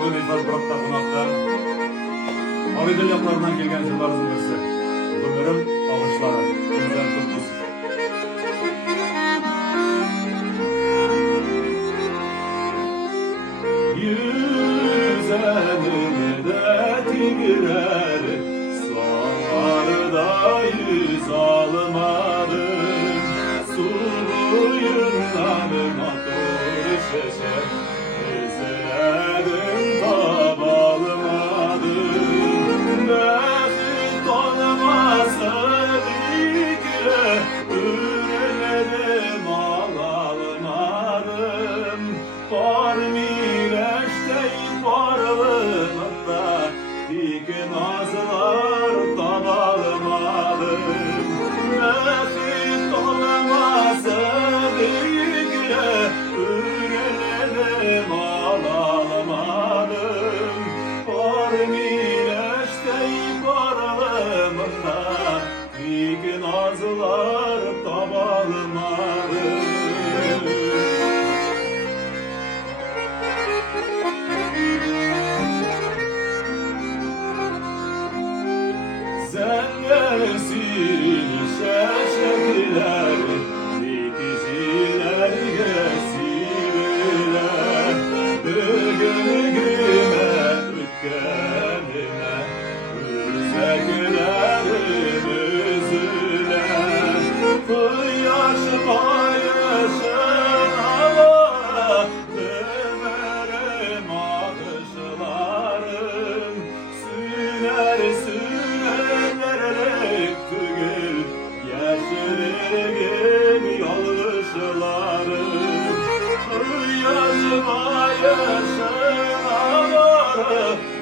bugün İfaz Burak'ta konakta. Aydın yaplarından gelgen yıllar zümresi. Ömürüm alışları. Güzel tutmuş. Yüzenimde tigrer, sonlarda yüz almadım. Suluyundan motor şeşe, izledim tab almadım. Bekit olmasa dikre, ürledim al almadım. Parlığında dik nazlar tabalmadım. Mehit olmasa dikre, üreledim alamadım. Parmileşte parlığında dik nazlar tabalmadım. Zengesin şeşekler, dikiciler gesiler. Bugünüme, ükkenime, üzeklerim üzüler. Yaşıma yaşın hava, ömerim akışlarım. Süner sünerlerek tügül, yeşilirgin yoluşlarım. Yaşıma yaşın hava,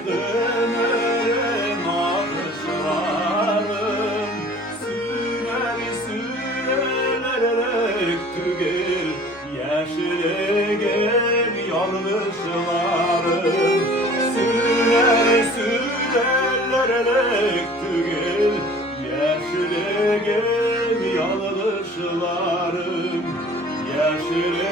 ömerim akışlarım. Süner sünerlerek tügül, yeşilirgin yoluşlarım. Sürer sürerlerek tügül, yeşile gel yanlışlarım. Yeşile